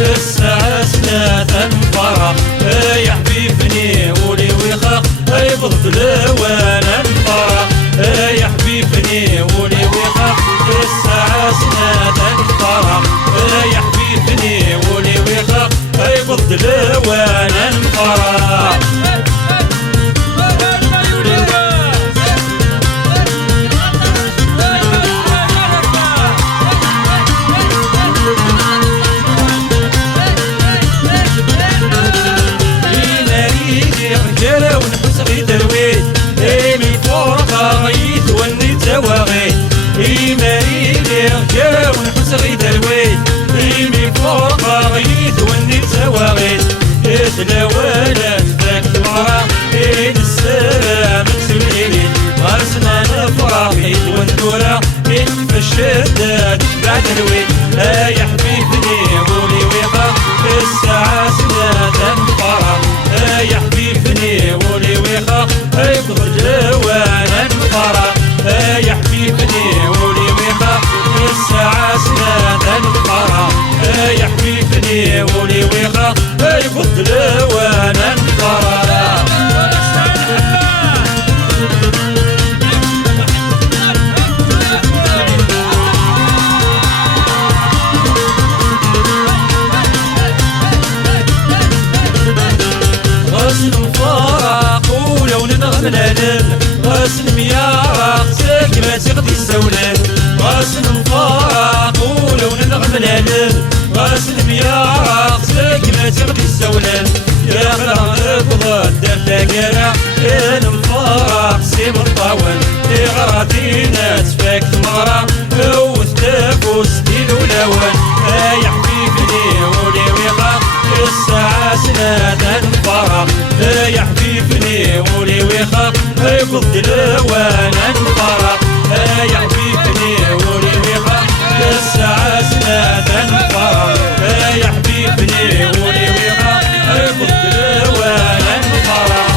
الساعة سنة الفرح يا حبيبني ولي ويخا يبض الوان الفرح يا حبيبني ولي ويخا الساعة سنة الفرح يا حبيبني ولي ويخا يبض الوان الفرح تناولت ذاك المرا إيد السلام تسوليني غرسنا نفرح إيد وندورا إيد في الشدة تتبع الويل يا حبيبني ولي ويخا الساعة سنة الفرح يا حبيبني ولي ويخا يبغض الوان الفرح يا حبيبني ولي ويخا الساعة سنة الفرح يا حبيبني ولي ويخا يبغض الوان الفرح غسل الفرح ولو ننغم العلم غسل مياه ساك ما تغدي السولان غسل الفرح ولو ننغم العلم غسل مياه ساك ما تغدي السولان يا خلع الفضل دار تاقرا كان الفرح سيب الطاول غراتينا تفاك المغرا وثتافوس دين ولوان يا حبيبني ولي ويخا الساعة سنة الفرح يا حبيبني ولي ويخا يبض الوان الفرح يا حبيبني ولي ويخا الساعة سنة الفرح يا حبيبني ولي ويخا يبض الوان الفرح